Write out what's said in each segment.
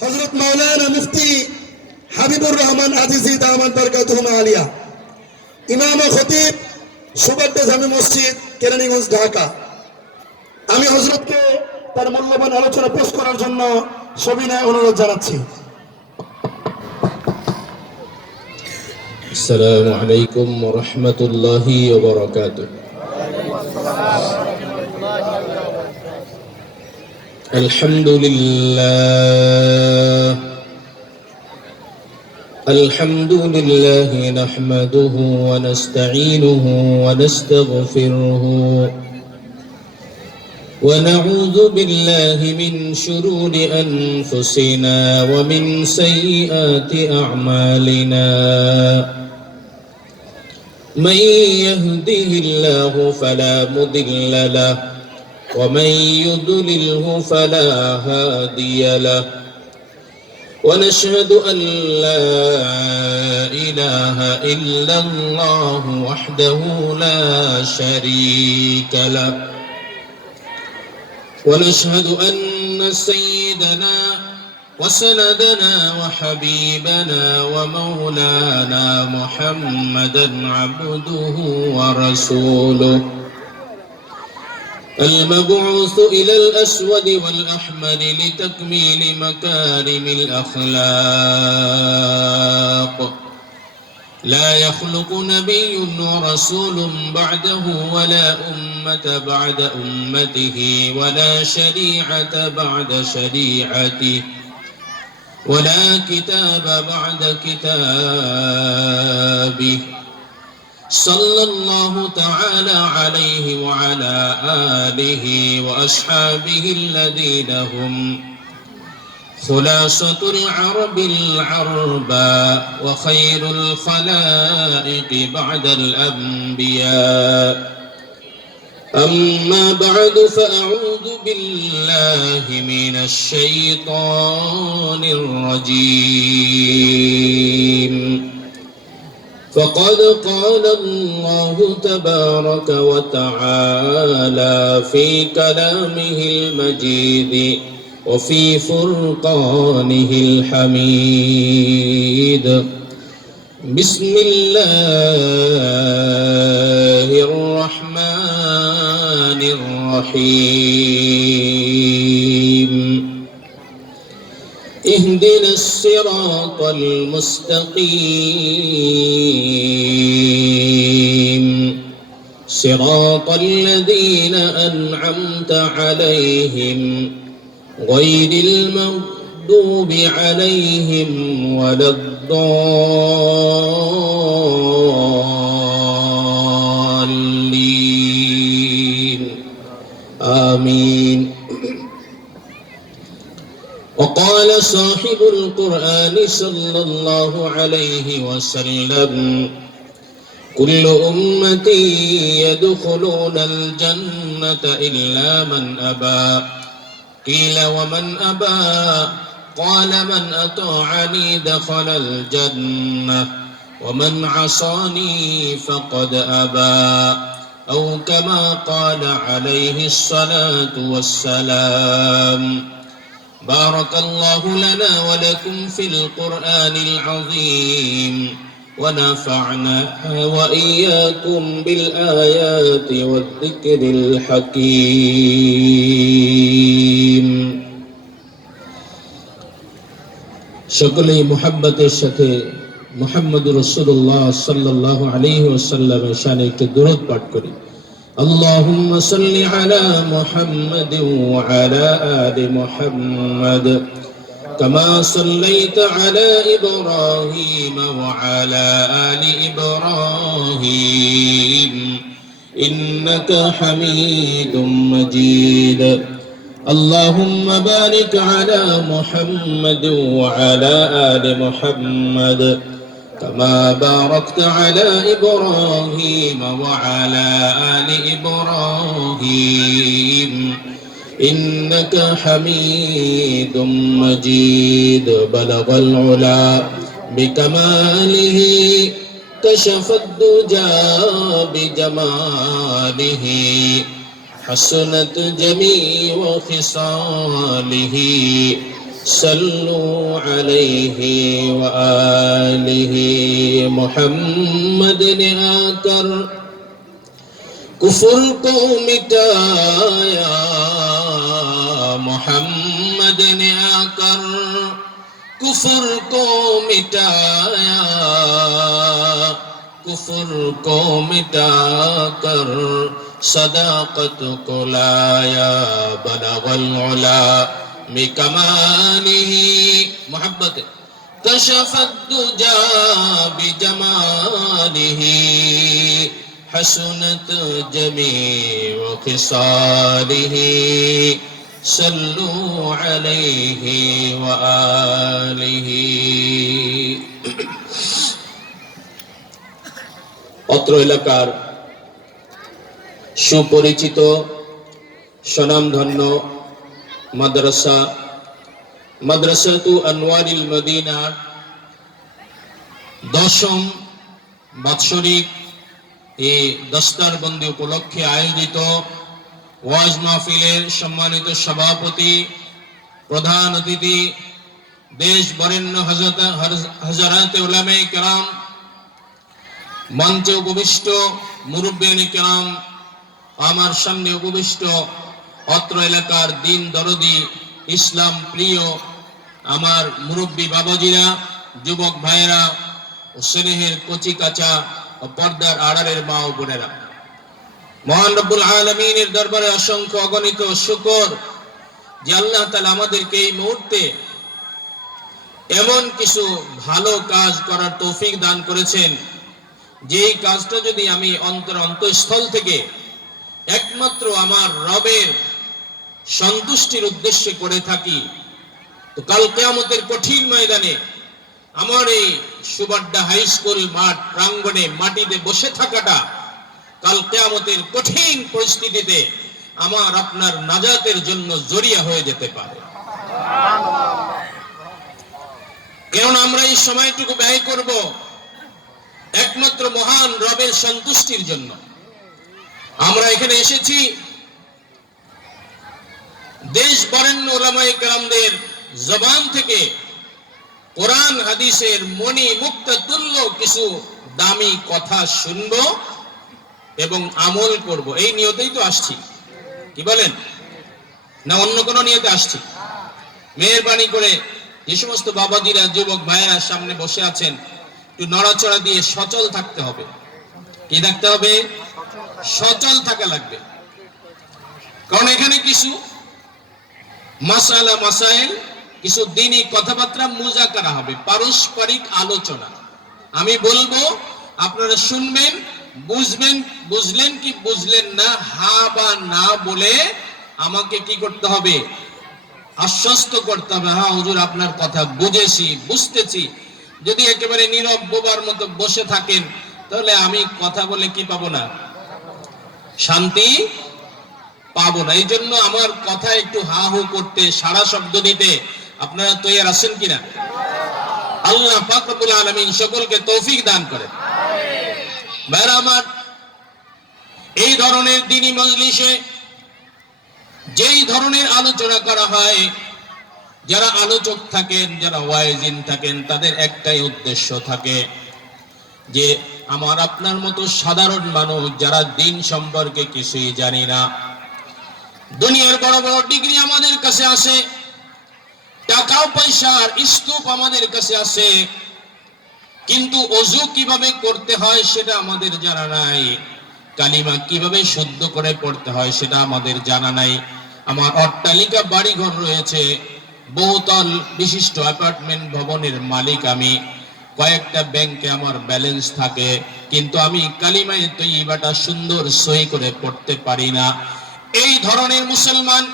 হযরত মাওলানা মুফতি হাবিবুর রহমান আজিজি দামাত বরকাতুহুম আলিয়া, ইমাম ও খতিব সুবর্ণা জামে মসজিদ, কেরানীগঞ্জ, ঢাকা। আমি হযরতকে তার মূল্যবান আলোচনা পেশ করার জন্য সবিনয় অনুরোধ জানাচ্ছি। السلام عليكم ورحمة الله وبركاته. الحمد لله نحمده ونستعينه ونستغفره ونعوذ بالله من شرور أنفسنا ومن سيئات أعمالنا. من يهده الله فلا مضل له ومن يضلله فلا هادي له. ونشهد أن لا إله إلا الله وحده لا شريك له. ونشهد أن سيدنا وسندنا وحبيبنا ومولانا محمدا عبده ورسوله، المبعوث إلى الأسود والأحمر لتكميل مكارم الأخلاق. لا يخلق نبي ورسول بعده، ولا أمة بعد أمته، ولا شريعة بعد شريعته، ولا كتاب بعد كتابه. صلى الله تعالى عليه وعلى آله وأصحابه الذين هم خلاصة العرب العرباء وخير الخلائق بعد الأنبياء. أما بعد، فأعوذ بالله من الشيطان الرجيم. فقد قال الله تبارك وتعالى في كلامه المجيد وفي فرقانه الحميد: بسم الله الرحمن الرحيم. اهدنا الصراط المستقيم، صراط الذين أنعمت عليهم غير المغضوب عليهم ولا الضالين، آمين. وقال صاحب القرآن صلى الله عليه وسلم: كل أمتي يدخلون الجنة إلا من أبى. قيل: ومن أبى؟ قال: من أطاعني دخل الجنة، ومن عصاني فقد أبى، أو كما قال عليه الصلاة والسلام. بارك الله لنا ولكم في القرآن العظيم، ونفعنا وإياكم بالآيات والذكر الحكيم. সকলেই মুহাব্বতের সাথে মুহাম্মদুর রাসূলুল্লাহ সাল্লাল্লাহু আলাইহি ওয়াসাল্লামের শানে একটি দরুদ পাঠ করি। আল্লাহুম্মা সাল্লি আলা মুহাম্মাদিন ওয়া আলা আলি মুহাম্মাদ كما صليت على إبراهيم وعلى آل إبراهيم إنك حميد مجيد. اللهم بارك على محمد وعلى آل محمد كما باركت على إبراهيم وعلى آل إبراهيم إنك حميد مجيد. بلغ العلا بكماله، كشف الدجى بجماله، حسنت جميع خصاله، صلوا عليه وآله محمد نے آ کر کفر کو مٹایا محمد نے آ کر کفر کو مٹایا کفر کو مٹا کر صداقت کو لایا بلغ العلا بکمالہ محبت کشف الدجا بجمالہ حسنت جمیع خصالہ صلوا علیہ وآلہ অত্র এলাকার সুপরিচিত স্বনামধন্য মাদ্রাসাতু আনওয়ারিল মদিনার 10ম বাৎসরিক এই দস্তারবন্দি উপলক্ষে আয়োজিত ওয়াজ মাহফিলের সম্মানিত সভাপতি প্রধান অতিথি দেশ বরেণ্য হযরত উলামায়ে কেরাম মঞ্চে উপবিষ্ট মুরব্বিয়ানে কেরাম আমার সামনে উপবিষ্ট অত্র এলাকার দিন দরদি ইসলাম প্রিয় আমার মুরব্বী বাবাজিরা যুবক ভাইয়েরা ও স্নেহের কচি কাঁচা ও পর্দার আড়ালের মা ও বোনেরা মহান রব্বুল আলামিনের দরবারে অসংখ্য অগণিত শুকর যে আল্লাহ তাআলা আমাদেরকে এই মুহূর্তে এমন কিছু ভালো কাজ করার তৌফিক দান করেছেন যেই কাজটা যদি আমি অন্তঃস্থল থেকে একমাত্র আমার রবের সন্তুষ্টির উদ্দেশ্যে করে থাকি তো কাল কিয়ামতের কঠিন ময়দানে আমার এই সুবাড্ডা হাই স্কুল মাঠ প্রাঙ্গণে মাটিতে বসে থাকাটা কাল কিয়ামতের কঠিন পরিস্থিতিতে আমার আপনার নাজাতের জন্য জরিয়া হয়ে যেতে পারে কারণ আমরা এই সময়টুকু ব্যয় করব একমাত্র মহান রবের সন্তুষ্টির জন্য আমরা এখানে এসেছি দেশ বরেণ্য উলামায়ে কেরামদের জবান থেকে কোরআন হাদিসের মণি মুক্তা তুল্য কিছু দামি কথা শুনব এবং আমল করব এই নিয়তেই তো আসছি কি বলেন না অন্য কোনো নিয়তে আসছি মেহেরবানি করে যে সমস্ত বাবাজিরা যুবক ভাইয়েরা সামনে বসে আছেন একটু নড়াচড়া দিয়ে সচল থাকতে হবে কি থাকতে হবে সচল থাকা লাগবে কারণ এখানে কিছু মাসাইল কিছু দ্বীনি কথাবার্তা মুযাকারা হবে পারস্পরিক আলোচনা আমি বলবো আপনারা শুনবেন বুঝবেন বুঝলেন কি বুঝলেন না হা বা না বলে আমাকে কি করতে হবে আশ্বস্ত করতে হবে হ্যাঁ হুজুর আপনার কথা বুঝেছি বুঝতেছি যদি একেবারে নীরব বোবার মতো বসে থাকেন তাহলে আমি কথা বলে কি পাবো না শান্তি পাবো না এই জন্য আমার কথা একটু হা হু করতে সারা শব্দ দিতে আপনারা তৈরি আছেন কিনা আল্লাহ পাক রব্বুল আলামিন সকলকে তৌফিক দান করেন ভাইরা আমার এই ধরনের দ্বীনি মজলিসে যেই ধরনের আলোচনা করা হয় যারা আলোচক থাকেন যারা ওয়াইজিন থাকেন তাদের একটাই উদ্দেশ্য থাকে যে আমার আপনার মতো সাধারণ মানুষ যারা দিন সম্পর্কে কিছুই জানি না দুনিয়ার বড় বড় ডিগ্রি আমাদের কাছে আছে টাকা পয়সার স্তূপ আমাদের কাছে আছে কিন্তু ওযু কিভাবে করতে হয় সেটা আমাদের জানা নাই কালিমা কিভাবে শুদ্ধ করে পড়তে হয় সেটা আমাদের জানা নাই আমার অট্টালিকা বাড়িঘর রয়েছে বহুতল বিশিষ্ট অ্যাপার্টমেন্ট ভবনের মালিক আমি কয়েকটা ব্যাংকে আমার ব্যালেন্স থাকে কিন্তু আমি কালিমায়ে তয়্যিবাটা সুন্দর সহি করে পড়তে পারি না এই ধরনের মুসলমান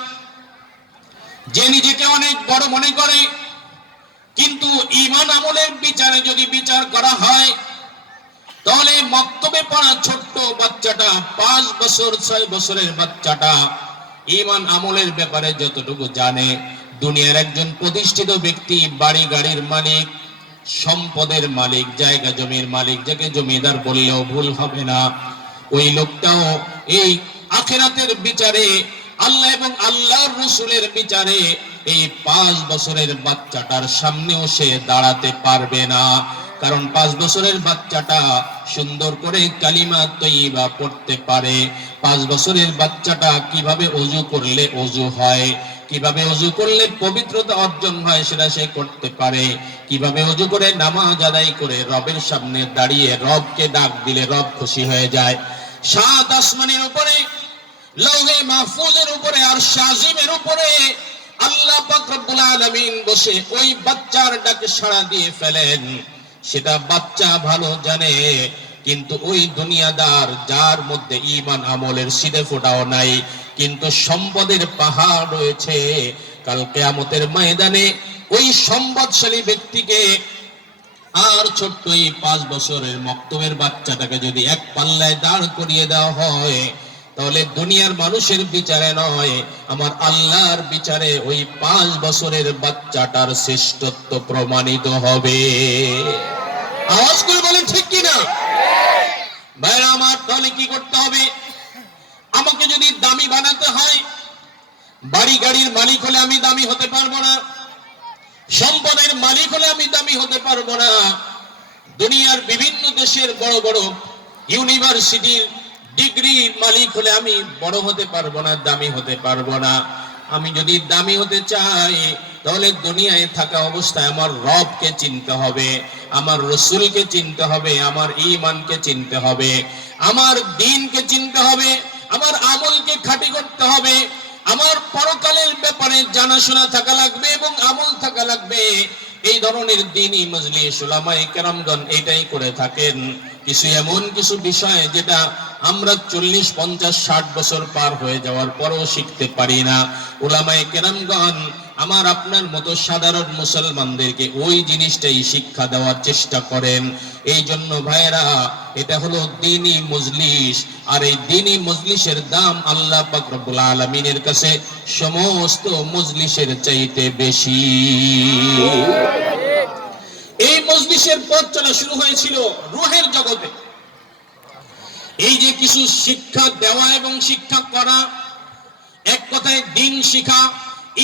যে নিজেকে অনেক বড় মনে করে কিন্তু ঈমান আমলের বিচারে যদি বিচার করা হয় তাহলে মক্তবে পড়া ছোট্ট বাচ্চাটা 5 বছর 6 বছরের বাচ্চাটা ঈমান আমলের ব্যাপারে যতটুকু জানে দুনিয়ার একজন প্রতিষ্ঠিত ব্যক্তি বাড়ি গাড়ির মালিক সম্পদের মালিক জায়গা জমির মালিক যাকে জমিদার বললেও ভুল হবে না ওই লোকটাও এই আখিরাতের বিচারে আল্লাহ এবং আল্লাহর রাসূলের বিচারে এই 5 বছরের বাচ্চাটার সামনেও সে দাঁড়াতে পারবে না। কারণ 5 বছরের বাচ্চাটা সুন্দর করে কালিমা তৈয়বা পড়তে পারে। 5 বছরের বাচ্চাটা কিভাবে ওযু করলে ওযু হয়, কিভাবে ওযু করলে পবিত্রতা অর্জন হয় সেটা সে করতে পারে। কিভাবে ওযু করে নামাজ আদায় করে রবের সামনে দাঁড়িয়ে রবকে ডাক দিলে রব খুশি হয়ে যায়। 7 আসমানের উপরে, লৌহে মাহফুজের উপরে আর শাজিমের উপরে আল্লাহ পাক রব্বুল আলামিন বসে ওই বাচ্চার ডাকে সাড়া দিয়ে ফেলেন। সেটা বাচ্চা ভালো জানে, কিন্তু ওই দুনিয়াদার যার মধ্যে ঈমান আমলের সিদে ফোঁটাও নাই, কিন্তু সম্পদের পাহাড় রয়েছে, কাল কিয়ামতের ময়দানে ওই সম্পদশালী ব্যক্তিকে আর ছোট্ট এই 5 বছরের মক্তবের বাচ্চাটাকে যদি এক পাল্লায় দাঁড় করিয়ে দেওয়া হয়, তাহলে দুনিয়ার মানুষের বিচারে নয়, আমার আল্লাহর বিচারে ওই 5 বছরের বাচ্চাটার শ্রেষ্ঠত্ব প্রমাণিত হবে। আওয়াজ করে বলেন ঠিক কিনা? ভাইরা আমার, তাহলে কি করতে হবে? আমাকে যদি দামি বানাতে হয়, বাড়ি গাড়ির মালিক হলে আমি দামি হতে পারবো না, সম্পদের মালিক হলে আমি দামি হতে পারবো না, দুনিয়ার বিভিন্ন দেশের বড় বড় ইউনিভার্সিটির ডিগ্রির মালিক হলে আমি বড় হতে পারবো না, দামি হতে পারবো না। আমি যদি দামি হতে চাই, তাহলে দুনিয়ায় থাকা অবস্থায় আমার রবকে চিনতে হবে, আমার রসুলকে চিনতে হবে, আমার ঈমানকে চিনতে হবে, আমার দ্বীনকে চিনতে হবে, আমার আমলকে খাঁটি করতে হবে, আমার পরকালের ব্যাপারে জানাশোনা থাকা লাগবে এবং আমল থাকা লাগবে। এই ধরনের দ্বীনি মজলিস উলামায়ে কেরামগণ এটাই করে থাকেন। কিছু এমন কিছু বিষয় যেটা আমরা 40, 50, 60 বছর পার হয়ে যাওয়ার পরও শিখতে পারি না, উলামায়ে কেরামগণ আমার আপনার মতো সাধারণ মুসলমানদেরকে ওই জিনিসটাই শিক্ষা দেওয়ার চেষ্টা করেন। এই জন্য ভাইরা, এটা হলো দ্বীনি মজলিস, আর এই দ্বীনি মজলিসের দাম আল্লাহ পাক রব্বুল আলামিনের কাছে সমস্ত মজলিসের চাইতে বেশি। এই মজলিসের পথ চলা শুরু হয়েছিল রূহের জগতে। এই যে কিছু শিক্ষা দেওয়া এবং শিক্ষা করা, এক কথায় দ্বীন শিখা,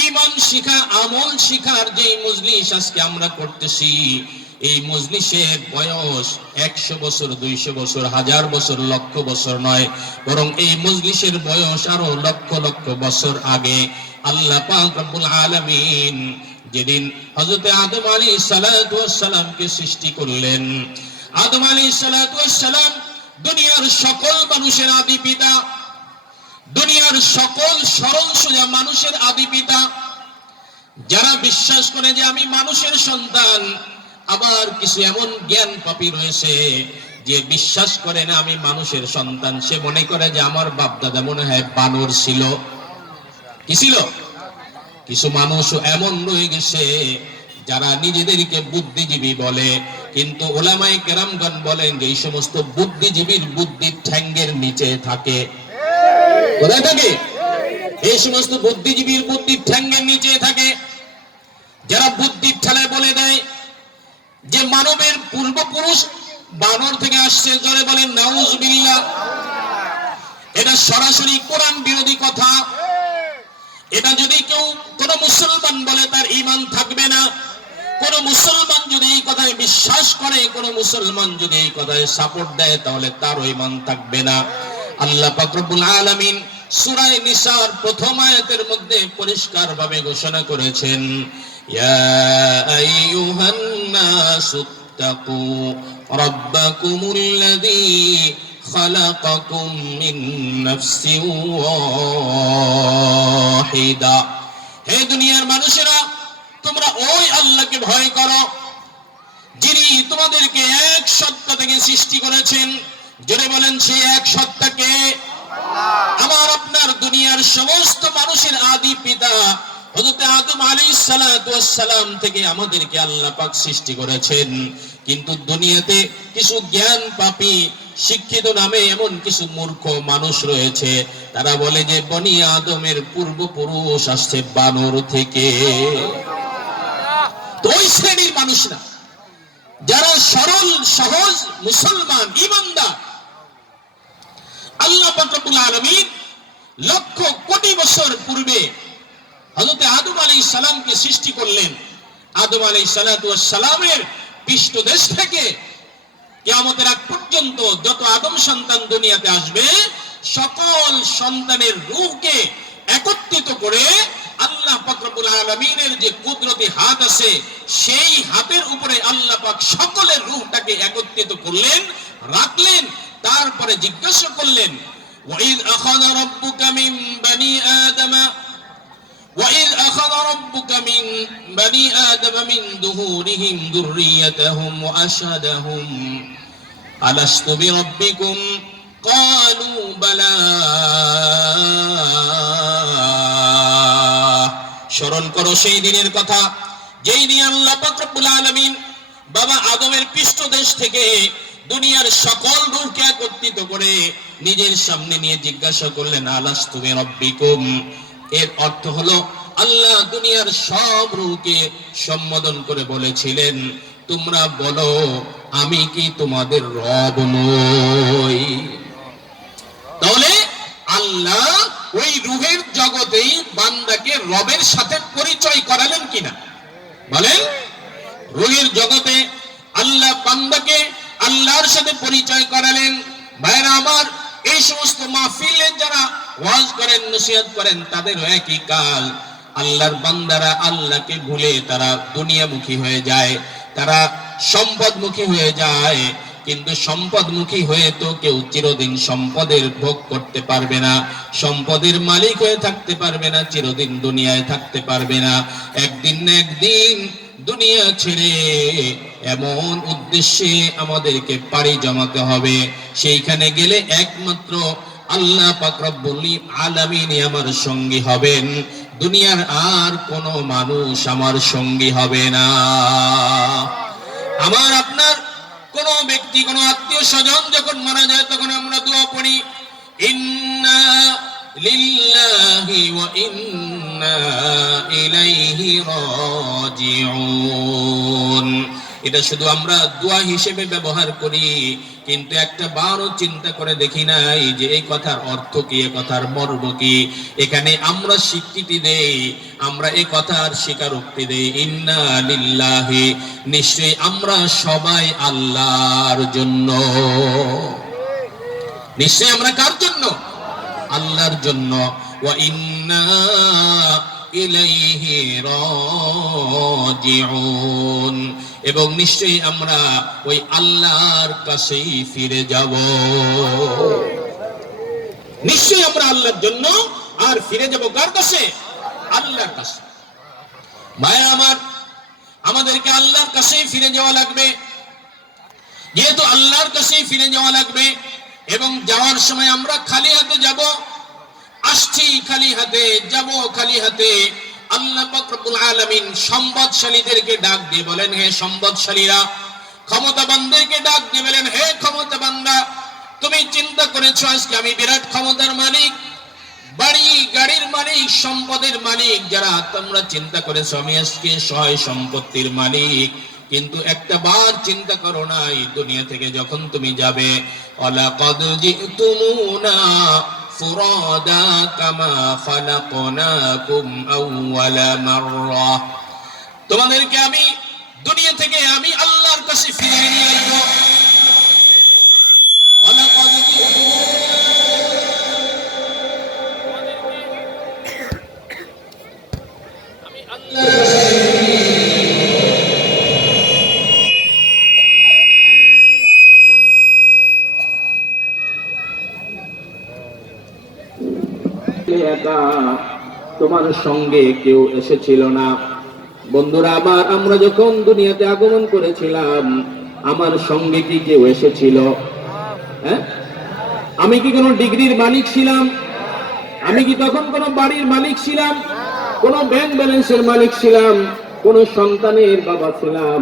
ঈমান শিখা, আমল শিখার যে মজলিস আজকে আমরা করতেছি, এই মজলিসের বয়স 100 বছর, 200 বছর, 1000 বছর, লক্ষ বছর নয়, বরং এই মজলিসের বয়স আরো লক্ষ লক্ষ বছর আগে আল্লাহ পাক রব্বুল আলামিন যেদিন হযরত আদম আলাইহিস সালাতু ওয়াস সালামকে সৃষ্টি করলেন, আদম আলাইহিস সালাতু ওয়াস সালাম দুনিয়ার সকল মানুষের আদি পিতা, দুনিয়ার সকল সরল সোজা মানুষের আদি পিতা। যারা বিশ্বাস করে যে আমি মানুষের সন্তান, আবার কিছু এমন জ্ঞান পাপী রয়েছে যে বিশ্বাস করে না আমি মানুষের সন্তান, সে মনে করে যে আমার বাপ দাদা মনে হয় বানর ছিল। কি ছিল? কিছু মানুষ এমন রয়ে গেছে যারা নিজেদেরকে বুদ্ধিজীবী বলে, কিন্তু উলামায়ে কেরামগণ বলেন যে এই সমস্ত বুদ্ধিজীবীর বুদ্ধি ঠ্যাঙ্গের নিচে থাকে। কোথায় থাকে? এই সমস্ত বুদ্ধিজীবীর বুদ্ধি ঠ্যাঙ্গের নিচে থাকে। যারা বুদ্ধির ঠেলায় বলে দেয় যে মানবের পূর্বপুরুষ বানর থেকে আসছে, জোরে বলেন নাউজুবিল্লাহ। এটা সরাসরি কোরআন বিরোধী কথা। এটা যদি কেউ কোন মুসলমান বলে তার ঈমান থাকবে না। কোন মুসলমান যদি এই কথায় বিশ্বাস করে, কোন মুসলমান যদি এই কথায় সাপোর্ট দেয়, তাহলে তার ঈমান থাকবে না। আল্লাহ পাক রব্বুল আলামিন সূরা নিসার প্রথম আয়াতের মধ্যে পরিষ্কারভাবে ঘোষণা করেছেন, ইয়া আইয়ুহান নাসুত্তাকু রাব্বাকুমুল্লাযী খালাকাকুম মিন নাফসিন ওয়াহিদা। হে দুনিয়ার মানুষেরা, তোমরা ওই আল্লাহকে ভয় করো যিনি তোমাদেরকে এক সত্তা থেকে সৃষ্টি করেছেন। জোরে বলেন, সেই এক সত্তাকে। আমার আপনার দুনিয়ার সমস্ত মানুষের আদি পিতা হযরত আদম আলাইহিস সালাতু ওয়াস সালাম থেকে আমাদেরকে আল্লাহ পাক সৃষ্টি করেছেন। কিন্তু দুনিয়াতে কিছু জ্ঞান পাপী শিক্ষিত নামে এমন কিছু মূর্খ মানুষ রয়েছে, তারা বলে যে বনি আদমের পূর্বপুরুষ আসছে বানর থেকে। তো ওই শ্রেণীর মানুষরা যারা সরল সহজ মুসলমান ঈমানদার, আল্লাহ পাক রব্বুল আলামিন লক্ষ কোটি বছর পূর্বে হযরত আদম আলাইহিস সালামকে সৃষ্টি করলেন। আদম আলাইহিস সালাতু ওয়াস সালামের পৃষ্ঠদেশ থেকে কিয়ামতের আগ পর্যন্ত যত আদম সন্তান দুনিয়াতে আসবে, সকল সন্তানের রূহকে একত্রিত করে আল্লাহ পাক রব্বুল আলামিনের যে কুদরতি হাত আছে, সেই হাতের উপরে আল্লাহ পাক সকলের রূহটাকে একত্রিত করলেন, রাখলেন। তারপরে জিজ্ঞাসা করলেন, ওয়াইদ আখাযা রাব্বুকা মিন বানি আদম وَإِذْ أَخَذَ رَبُّكَ مِنْ بَنِي آدَمَ مِنْ ظُهُورِهِمْ ذُرِّيَّتَهُمْ وَأَشْهَدَهُمْ أَلَسْتُ بِرَبِّكُمْ قَالُوا بَلَى। স্মরণ করো সেই দিনের কথা, যেই দিন আল্লাহ পাক রব্বুল আলামিন বাবা আদমের পৃষ্ঠদেশ থেকে দুনিয়ার সকল রূহকে একত্রিত করে নিজের সামনে নিয়ে জিজ্ঞাসা করলেন, আলাস্তু বিরাব্বিকুম। এর অর্থ হলো আল্লাহ দুনিয়ার সব রূহকে সম্বোধন করে বলেছিলেন, তোমরা বলো আমি কি তোমাদের রব নই? তাহলে আল্লাহ ওই রূহের জগতেই বান্দাকে রবের সাথে পরিচয় করালেন কিনা বলেন? রূহের জগতে আল্লাহ বান্দাকে আল্লাহর সাথে পরিচয় করালেন। ভাইরা আমার, এই সমস্ত মাহফিলে যারা ওয়াজ করেন, নসিহত করেন, তাদের একই কাজ। আল্লাহর বান্দারা আল্লাহকে ভুলে তারা দুনিয়ামুখী হয়ে যায়, তারা সম্পদমুখী হয়ে যায়। কিন্তু সম্পদমুখী হয়ে তো কেউ চিরদিন সম্পদের ভোগ করতে পারবে না, সম্পদের মালিক হয়ে থাকতে পারবে না, চিরদিন দুনিয়ায় থাকতে পারবে না। একদিন না একদিন দুনিয়া ছেড়ে এমন উদ্দেশ্যে আমাদেরকে পাড়ি জমাতে হবে, সেইখানে গেলে একমাত্র আল্লাহ পাক রব্বুল আলামিন আমার সঙ্গী হবেন, দুনিয়ার আর কোনো মানুষ আমার সঙ্গী হবে না। আমার আপনার কোন ব্যক্তি, কোন আত্মীয় স্বজন যখন মারা যায়, তখন আমরা দোয়া পড়ি, ইন্না লিল্লাহি ওয়া ইন্না ইলাইহি রাজিউন। এটা শুধু আমরা দোয়া হিসেবে ব্যবহার করি, কিন্তু একটা বারও চিন্তা করে দেখি নাই যে এই কথার অর্থ কি, এই কথার মর্ম কি। এখানে আমরা স্বীকৃতি দেই, আমরা এই কথার স্বীকারোক্তি দেই, ইন্না লিল্লাহি, নিশ্চয়ই আমরা সবাই আল্লাহর জন্য। নিশ্চয়ই আমরা কার জন্য? আল্লাহর জন্য। ওয়া ইন্না ইলাইহি রাজিউন, এবং নিশ্চয়ই আমরা ওই আল্লাহর কাছেই ফিরে যাব। নিশ্চয়ই আমরা আল্লাহর জন্য আর ফিরে যাব কার কাছে? আল্লাহর কাছে। ভাইরা আমার, আমাদেরকে আল্লাহর কাছেই ফিরে যাওয়া লাগবে। যেহেতু আল্লাহর কাছেই ফিরে যাওয়া লাগবে, এবং যাওয়ার সময় আমরা খালি হাতে যাব, আসছি খালি হাতে, যাব খালি হাতে। আল্লাহ পাক রব্বুল আলামিন সম্পদশালীদেরকে ডাক দিয়ে বলেন, হে সম্পদশালীরা, ক্ষমতাবানদেরকে ডাক দিয়ে বলেন, হে ক্ষমতাবানরা, তুমি চিন্তা করেছো আজকে আমি বিরাট ক্ষমতার মালিক, বাড়ি গাড়ির মালিক, সম্পদের মালিক। যারা তোমরা চিন্তা করেছো আমি আজকে সহায় সম্পত্তির মালিক, কিন্তু একটা বার চিন্তা করো না, এই দুনিয়া থেকে যখন তুমি যাবে, ওয়ালাকাদ জিতুমুনা ফুরাদা কামা খালাকনাকুম আউওয়ালা মাররা। তোমাদেরকে আমি দুনিয়া থেকে আমি আল্লাহর কাছে ফিরিয়ে নিয়ে আসবো। ওয়ালাকাদ আমি আল্লাহর কাছে একা, তোমার সঙ্গে কেউ এসেছিল না। বন্ধুরা আমার, আমরা যখন দুনিয়াতে আগমন করেছিলাম, আমার সঙ্গে কি কেউ এসেছিল? হ্যাঁ, আমি কি কোনো ডিগ্রির মালিক ছিলাম? আমি কি তখন কোনো বাড়ির মালিক ছিলাম? কোনো ব্যাংক ব্যালেন্সের মালিক ছিলাম? কোনো সন্তানের বাবা ছিলাম?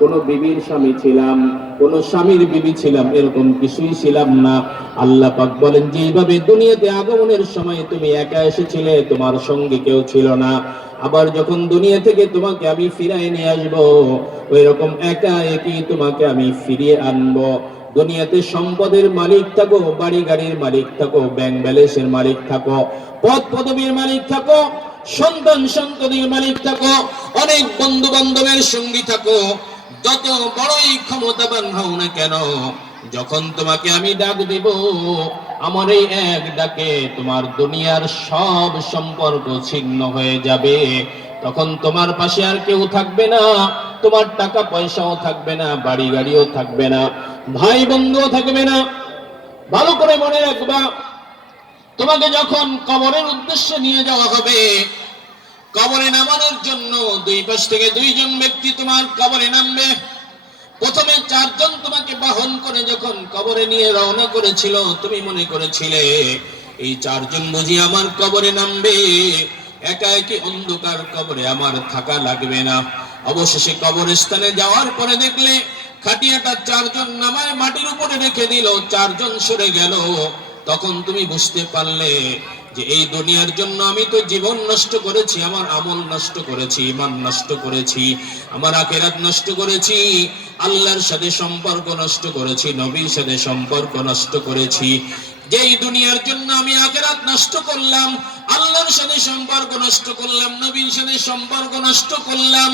কোনো বিবির স্বামী ছিলাম? কোনো স্বামীর বিবি ছিলাম? এরকম কিছুই ছিলাম না। আল্লাহ পাক বলেন, যেভাবে দুনিয়াতে আগমনের সময় তুমি একা এসেছিলে, তোমার সঙ্গে কেউ ছিল না, আবার যখন দুনিয়া থেকে তোমাকে আমি ফিরিয়ে নিয়ে আসবো, ওই রকম একা একই তোমাকে আমি ফিরিয়ে আনবো। দুনিয়াতে সম্পদের মালিক থাকো, বাড়ি গাড়ির মালিক থাকো, ব্যাংক ব্যালেন্সের মালিক থাকো, পদ পদবীর মালিক থাকো, সন্তান সন্ততির মালিক থাকো, অনেক বন্ধু বান্ধবের সঙ্গী থাকো, যত বড়ই ক্ষমতাবান হও না কেন, যখন তোমাকে আমি ডাক দেব, আমার এই এক ডাকে তোমার দুনিয়ার সব সম্পর্ক ছিন্ন হয়ে যাবে। তখন তোমার পাশে আর কেউ থাকবে না, তোমার টাকা পয়সাও থাকবে না, বাড়ি গাড়িও থাকবে না, ভাই বন্ধুও থাকবে না। ভালো করে মনে রাখবা, তোমাকে যখন কবরের উদ্দেশ্যে নিয়ে যাওয়া হবে, কবরে নামানোর জন্য দুই পাশ থেকে দুইজন ব্যক্তি তোমার কবরে নামবে। প্রথমে চারজন তোমাকে বাহন করে যখন কবরে নিয়ে রওনা করেছিল, তুমি মনে করেছিলে এই চারজন বুঝি আমার কবরে নামবে, একা একই অন্ধকার কবরে আমার থাকা লাগবে না। অবশেষে কবরস্থানে যাওয়ার পরে দেখলে খাটিয়াটা চারজন নামায় মাটির উপরে রেখে দিল, চারজন সরে গেল। তখন তুমি বুঝতে পারলে যে এই দুনিয়ার জন্য আমি তো জীবন নষ্ট করেছি, আমার আমল নষ্ট করেছি, ঈমান নষ্ট করেছি, আমার আখিরাত নষ্ট করেছি, আল্লাহর সাথে সম্পর্ক নষ্ট করেছি, নবীর সাথে সম্পর্ক নষ্ট করেছি। যেই দুনিয়ার জন্য আমি আখিরাত নষ্ট করলাম, আল্লাহর সাথে সম্পর্ক নষ্ট করলাম, নবীর সাথে সম্পর্ক নষ্ট করলাম,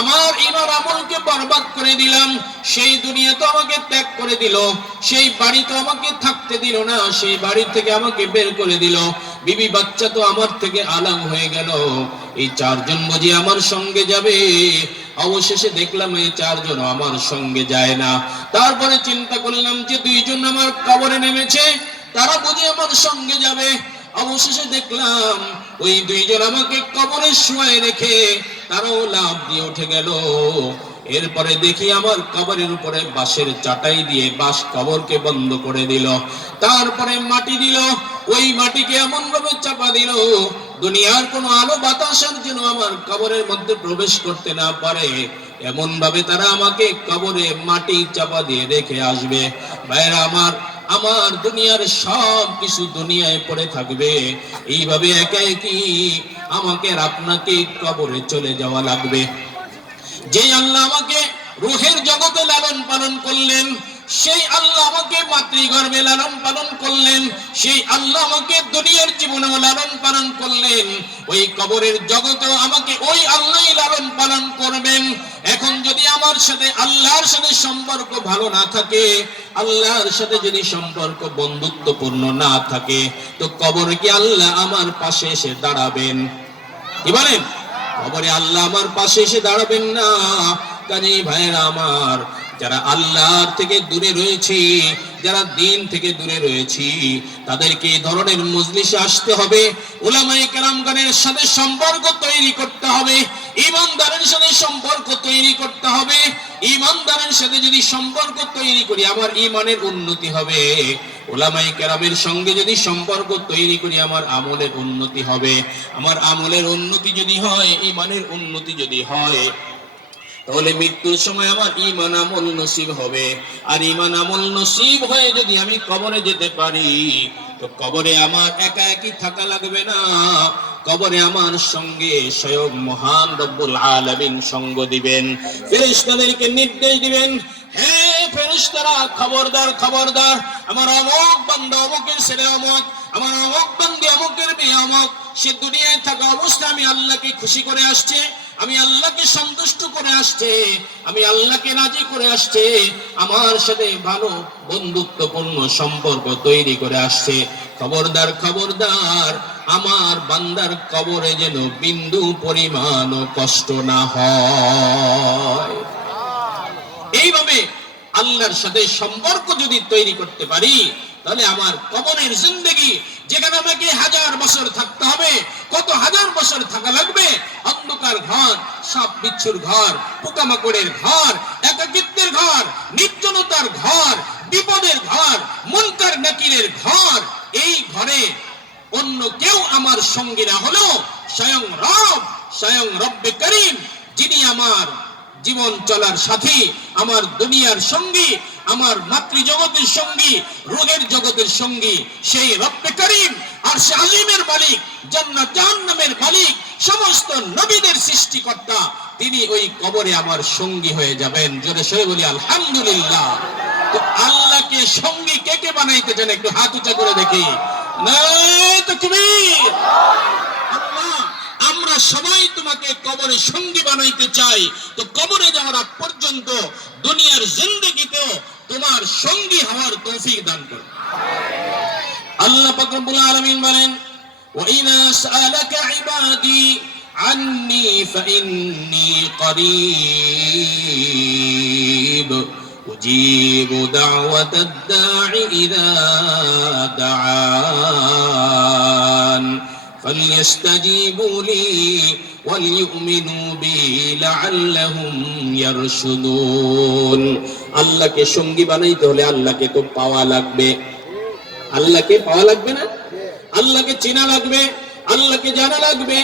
আমার ঈমান আমলকে বরবাদ করে দিলাম, সেই দুনিয়া তো আমাকে ত্যাগ করে দিল, সেই বাড়ি তো আমাকে থাকতে দিল না, সেই বাড়ি থেকে আমাকে বের করে দিল, বিবি বাচ্চা তো আমার থেকে আলাদা হয়ে গেল, এই চারজন বুঝি আমার সঙ্গে যাবে। অবশেষে দেখলাম এই চারজন আমার সঙ্গে যায় না। তারপরে চিন্তা করলাম যে দুইজন আমার কবরে নেমেছে, তারা বুঝি আমার সঙ্গে যাবে। অবশেষে দেখলাম ওই দুইজন আমাকে কবরে শুয়ে রেখে তারাও লাফ দিয়ে উঠে গেল। এরপরে দেখি আমার কবরের উপরে বাঁশের চাটাই দিয়ে বাঁশ কবরকে বন্ধ করে দিল, তারপরে মাটি দিল, ওই মাটিকে এমন ভাবে চাপা দিল দুনিয়ার কোনো আলো বাতাসের যেন আমার কবরের মধ্যে প্রবেশ করতে না পারে, এমন ভাবে তারা আমাকে কবরে মাটি চাপা দিয়ে রেখে আসবে। ভাইরা আমার, আমার দুনিয়ার সব কিছু দুনিয়ায় পড়ে থাকবে, এইভাবে একা একই আমাকে আর আপনাকে কবরে চলে যাওয়া লাগবে। যে আল্লাহ আমাকে রূহের জগতে লালন পালন করলেন, সেই আল্লাহ আমাকে মাতৃগর্ভে লালন পালন করলেন, সেই আল্লাহ আমাকে দুনিয়ার জীবনেও লালন পালন করলেন, ওই কবরের জগতেও আমাকে ওই আল্লাহই লালন পালন করবেন। এখন যদি আমার সাথে আল্লাহর সাথে সম্পর্ক ভালো না থাকে, আল্লাহর সাথে যদি সম্পর্ক বন্ধুত্বপূর্ণ না থাকে, তো কবরে কি আল্লাহ আমার পাশে এসে দাঁড়াবেন? কি বলেন? কবরে আল্লাহ আমার পাশে এসে দাঁড়াবেন না। কাজেই ভাইরা আমার, যারা আল্লাহর থেকে দূরে রয়েছে, যারা দিন থেকে দূরে রয়েছি, তাদেরকে এই ধরনের মজলিসে আসতে হবে, উলামায়ে কেরামগণের সাথে সম্পর্ক তৈরি করতে হবে, ঈমানদারের সাথে সম্পর্ক তৈরি করতে হবে। ঈমানদারের সাথে যদি সম্পর্ক তৈরি করি, আমার ঈমানের উন্নতি হবে। উলামায়ে কেরামের সঙ্গে যদি সম্পর্ক তৈরি করি, আমার আমলের উন্নতি হবে। আমার আমলের উন্নতি যদি হয়, ঈমানের উন্নতি যদি হয়, তাহলে মৃত্যুর সময় আমার ঈমান আমল নসিব হবে। আর ঈমান আমল নসিব হয়ে যদি আমি কবরে যেতে পারি, তো কবরে আমার একা একই থাকা লাগবে না, কবরে আমার সঙ্গে স্বয়ং মহান রব্বুল আলামিন সঙ্গ দিবেন, ফেরেশতাদেরকে নির্দেশ দিবেন, হে ফেরেশতারা, খবরদার খবরদার, আমার অমুক বান্দা অমুকের ছেলে অমুক, আমার অমুক বান্দি অমুকের মেয়ে অমুক, সে দুনিয়ায় থাকা অবস্থায় আমি আল্লাহকে খুশি করে আসছে, আমি আল্লাহকে সন্তুষ্ট করে আসছে, আমি আল্লাহকে রাজি করে আসছে, আমার সাথে ভালো বন্ধুত্বপূর্ণ সম্পর্ক তৈরি করে আসছে। খবরদার খবরদার, আমার বান্দার কবরে যেন বিন্দু পরিমাণ কষ্ট না হয়। এইভাবে আল্লাহর সাথে সম্পর্ক যদি তৈরি করতে পারি, তাহলে আমার কবরের জিন্দেগি, যেখানে আমাকে 1000 বছর থাকতে হবে, কত হাজার বছর থাকা লাগবে, অন্ধকার ঘর, সাপ বিচ্ছুর ঘর, পোকামাকড়ের ঘর, একাকিত্বের ঘর, নির্জনতার ঘর, বিপদের ঘর, মুনকার নাকিরের ঘর, এই ঘরে অন্য কেউ আমার সঙ্গী না হলেও স্বয়ং রব, স্বয়ং রব্বে করিম, যিনি আমার জীবন চলার সাথী, আমার দুনিয়ার সঙ্গী, আমার মাতৃজগতের সঙ্গী, রোগের জগতের সঙ্গী, সেই রব্বে করিম আরশে আজিমের মালিক, জান্নাত জাহান্নামের মালিক, সমস্ত নবীদের সৃষ্টিকর্তা, তিনি ওই কবরে আমার সঙ্গী হয়ে যাবেন। জোরে সরে বলি আলহামদুলিল্লাহ। তো আল্লাহকে সঙ্গী কে কে বানাইতে চান? একটু হাত উঁচা করে দেখি। নারে তাকবীর। আল্লাহ সবাই তোমাকে কবরে সঙ্গী বানাইতে চাই, তো কবরে যাওয়ার আগ পর্যন্ত দুনিয়ার জিন্দেগিতেও তোমার সঙ্গী হওয়ার তৌফিক দান করো। আল্লাহ পাক রব্বুল আলামিন বলেন, ওয়াইনা সাআলাকা ইবাদি আন্নী ফাইন্নী করিব উজিবু দাওয়াতাদ দাঈ ইযা দাআন ফালইস্তাজিবু লি ওয়ালিউমিনু বি লাআল্লাহুম ইয়ারশুদুন। আল্লাহকে সঙ্গী বানাইতে হলে আল্লাহকে তো পাওয়া লাগবে। আল্লাহকে পাওয়া লাগবে না? আল্লাহকে চেনা লাগবে, আল্লাহকে জানা লাগবে।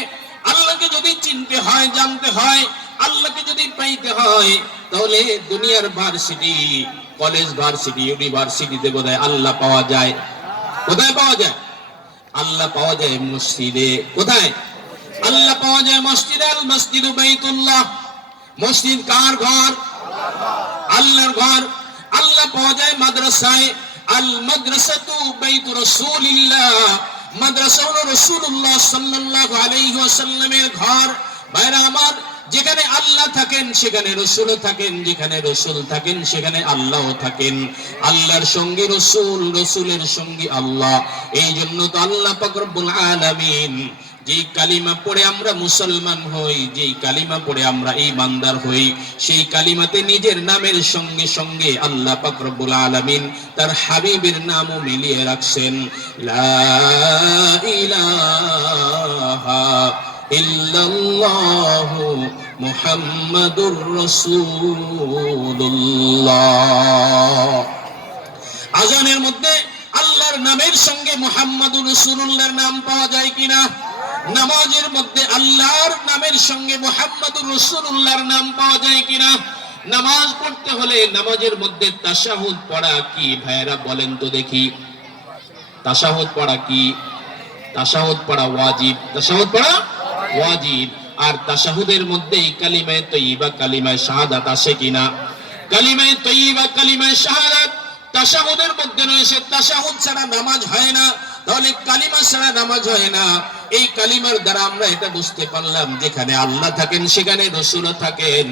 আল্লাহকে যদি চিনতে হয়, জানতে হয়, আল্লাহকে যদি পাইতে হয়, তাহলে দুনিয়ার ভার্সিটি, কলেজ ভার্সিটি, ইউনিভার্সিটিতে বোধহয় আল্লাহ পাওয়া যায়। কোথায় পাওয়া যায়? আল্লাহ পাওয়া যায় মসজিদে। কোথায় আল্লাহ পাওয়া যায়? মসজিদে। আল মসজিদু বাইতুল্লাহ। মসজিদ কার ঘর? আল্লাহর ঘর। আল্লাহ পাওয়া যায় মাদ্রাসায়। আল মাদ্রাসাতু বাইতু রাসূলিল্লাহ। মাদ্রাসা হলো রাসূলুল্লাহ সাল্লাল্লাহু আলাইহি ওয়াসাল্লামের ঘর। ভাইরা আমার, যেখানে আল্লাহ থাকেন সেখানে রাসূল থাকেন, যেখানে রাসূল থাকেন সেখানে আল্লাহও থাকেন। আল্লাহর সঙ্গে রাসূল, রাসূলের সঙ্গে আল্লাহ। এই জন্য তো আল্লাহ পাক রব্বুল আলামিন যেই কালিমা পড়ে আমরা মুসলমান হই, যেই কালিমা পড়ে আমরা ঈমানদার হই, সেই কালিমাতে নিজের নামের সঙ্গে সঙ্গে আল্লাহ পাক রব্বুল আলামিন তার হাবিবের নামও মিলিয়ে রাখছেন। লা ইলাহা ইল্লাল্লাহু মুহাম্মাদুর রাসূলুল্লাহ। আজানের মধ্যে আল্লাহর নামের সঙ্গে মুহাম্মাদুর রাসূলুল্লাহর নাম পাওয়া যায় কিনা? নামাজের মধ্যে আল্লাহর নামের সঙ্গে মুহাম্মাদুর রাসূলুল্লাহর নাম পাওয়া যায় কিনা? নামাজ পড়তে হলে নামাজের মধ্যে তাশাহুদ পড়া কি? ভাইরা বলেন তো দেখি, তাশাহুদ পড়া কি? তাশাহুদ পড়া ওয়াজিব। তাশাহুদ পড়া ওয়াজিব। আর তাশাহুদের মধ্যে কালিমায়ে তাইয়্যিবা, কালিমায়ে শাহাদাত আছে কিনা? কালিমায়ে তাইয়্যিবা, কালিমায়ে শাহাদাত তাশাহুদের মধ্যে রয়েছে। তাশাহুদ ছাড়া নামাজ হয় না, তাহলে কালিমা ছাড়া নামাজ হয় না। এই কালিমার দ্বারা আমরা এটা বুঝতে পারলাম, যেখানে আল্লাহ থাকেন সেখানে রাসূল থাকেন।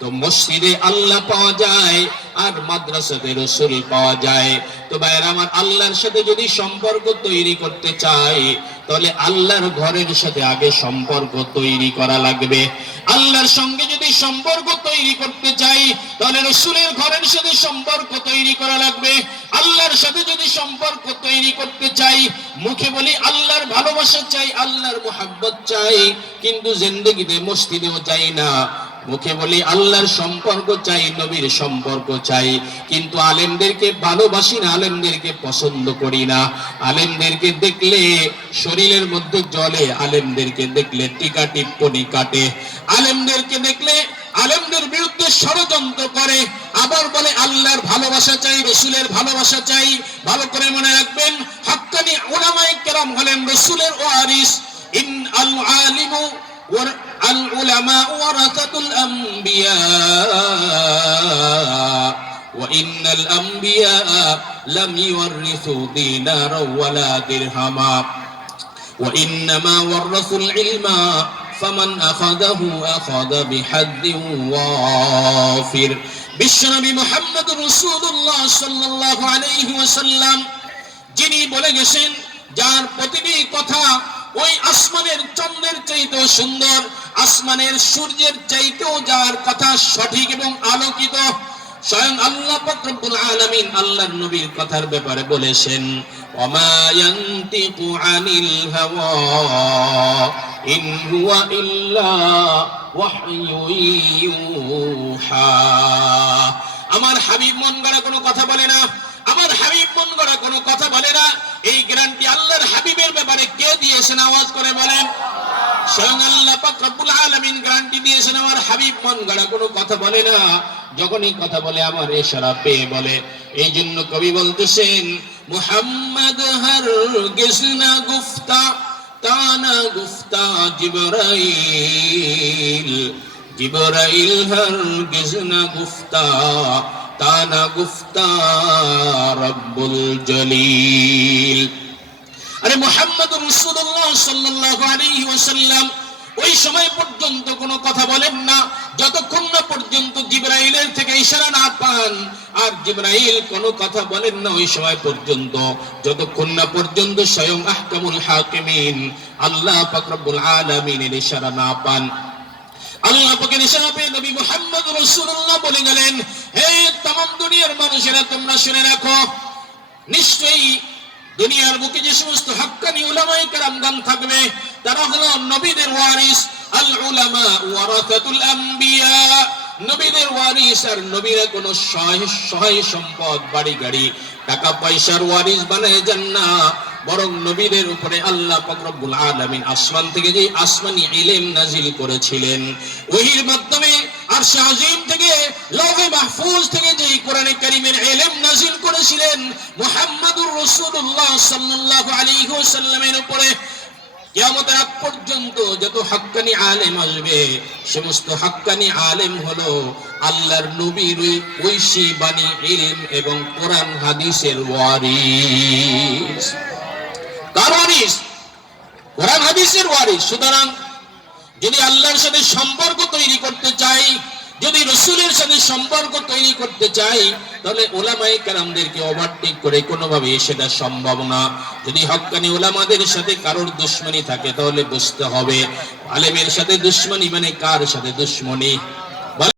তো মসজিদে আল্লাহ পাওয়া যায় আর মাদ্রাসাতে রাসূল পাওয়া যায়। তো ভাইরা আমার, আল্লাহর সাথে যদি সম্পর্ক তৈরি করতে চাই, তাহলে আল্লাহর ঘরের সাথে আগে সম্পর্ক তৈরি করা লাগবে। আল্লাহর সঙ্গে যদি সম্পর্ক তৈরি করতে চাই, তাহলে রাসূলের ঘরের সাথে সম্পর্ক তৈরি করা লাগবে। আল্লাহর সাথে যদি সম্পর্ক তৈরি করতে চাই, মুখে বলি আল্লাহর ভালোবাসা চাই, আল্লাহর মুহাব্বত চাই, কিন্তু জিন্দেগিতে মসজিদেও যাই না। মুখে বলি আল্লাহর সম্পর্ক চাই, নবীর সম্পর্ক চাই, কিন্তু আলেমদেরকে ভালোবাসি না, আলেমদেরকে পছন্দ করি না। আলেমদেরকে দেখলে শরীরের মধ্যে জ্বলে, আলেমদেরকে দেখলে টিকা টিপ্পনি কাটে, আলেমদেরকে দেখলে আলেমদের বিরুদ্ধে ষড়যন্ত্র করে, আবার বলে আল্লাহর ভালোবাসা চাই, রাসূলের ভালোবাসা চাই। ভালো করে মনে রাখবেন, হাক্কানি উলামায়ে কেরাম হলেন রাসূলের ওয়ারিস। ইন আল আলিমু ওয়া আল উলামা ওয়ারাসাতুল আমবিয়া ওয়া ইন্নাল আমবিয়া লাম ইওয়ারিসু দিনারা ওয়ালা দিরহামা ওয়া ইন্নামা ওয়ারাসুল ইলমা ফামান আখাযাহু আখাযা বিহাদ্দিন ওয়াফির। বিশ্বনবী মুহাম্মদুর রাসূলুল্লাহ সাল্লাল্লাহু আলাইহি ওয়াসাল্লাম যিনি বলে গেছেন, যার প্রতিটি কথা ওই আসমানের চন্দ্রের চাইতেও সুন্দর, আসমানের সূর্যের চাইতেও যার কথা সঠিক এবং আলোকিত, স্বয়ং আল্লাহ পাক রব্বুল আলামিন আল্লাহর নবীর কথার ব্যাপারে বলেছেন, ওমা ইয়ানতিকু আনিল হাওয়া ইন হুয়া ইল্লা ওয়াহয়ুন ইউহা। আমার হাবিব মন গড়া কোনো কথা বলে না, আমার হাবিব মন গড়া কোনো কথা বলে না। এই গ্যারান্টি আল্লাহর হাবিবের ব্যাপারে কে দিয়েছেন? আওয়াজ করে বলেন। স্বয়ং আল্লাহ পাক রব্বুল আলামিন গ্যারান্টি দিয়েছেন, আমার হাবিব মন গড়া কোনো কথা বলে না। যখনই কথা বলে আমার ইশারা পেয়ে বলে। এই জন্য কবি বলতেছেন, মুহাম্মদ হরগিজ না গুফতা তানা গুফতা জিবরাইল, জিবরাইল হরগিজ না গুফতা তানা গুফতা রব্বুল জলিল। আরে মুহাম্মদুর রাসূলুল্লাহ সাল্লাল্লাহু আলাইহি ওয়াসাল্লাম ওই সময় পর্যন্ত কোনো কথা বলেন না যতক্ষণ না পর্যন্ত জিবরাইলের থেকে ইশারা না পান। আর জিবরাইল কোনো কথা বলেন না ওই সময় পর্যন্ত যতক্ষণ না পর্যন্ত স্বয়ং আহকামুল হাকিমিন আল্লাহ পাক রব্বুল আলামিনের ইশারা না পান। আল্লাহ পাকের ইশারা পেয়ে নবী মুহাম্মদ রাসূলুল্লাহ বলে গেলেন, হে तमाम দুনিয়ার মানুষেরা তোমরা শুনে রাখো, নিশ্চয়ই দুনিয়ার বুকে যে সমস্ত হাক্কানি উলামায়ে কেরামগণ থাকবে তারা হলো নবীদের ওয়ারিস। আল উলামা ওয়ারাসাতুল আম্বিয়া, নবীদের ওয়ারিস। আর নবীরা কোনো সহায় সম্পদ বাড়ি গাড়ি টাকা পয়সার ওয়ারিস বানায় যান না, বরং নবীদের উপরে আল্লাহ পাক রব্বুল আলামিন আসমান থেকে যে আসমানি ইলম নাজিল করেছিলেন, ওহীর মাধ্যমে আরশে আজিম থেকে লৌহে মাহফুজ থেকে যে কোরআনে কারীমের ইলম নাজিল করেছিলেন মুহাম্মদুর রাসূলুল্লাহ সাল্লাল্লাহু আলাইহি ওয়াসাল্লামের উপরে, কিয়ামতের আগ পর্যন্ত যত হাক্কানি আলেম আসবে সমস্ত হাক্কানি আলেম হলো আল্লাহর নবীর ঐশী বাণী ইলম এবং কোরআন হাদিসের ওয়ারিস। কার ওয়ারিস? কোরআন হাদিসের ওয়ারিস। সুতরাং যদি আল্লাহর সাথে সম্পর্ক তৈরি করতে চাই, যদি রাসূলের সাথে সম্পর্ক তৈরি করতে চাই, তাহলে উলামায়ে কেরামদেরকে ওভারটেক করে কোনোভাবে সেটা সম্ভব না। যদি হক্কানি উলামাদের সাথে কারোর দুশমনি থাকে তাহলে বুঝতে হবে আলেমের সাথে দুশমনি মানে কার সাথে দুশমনি?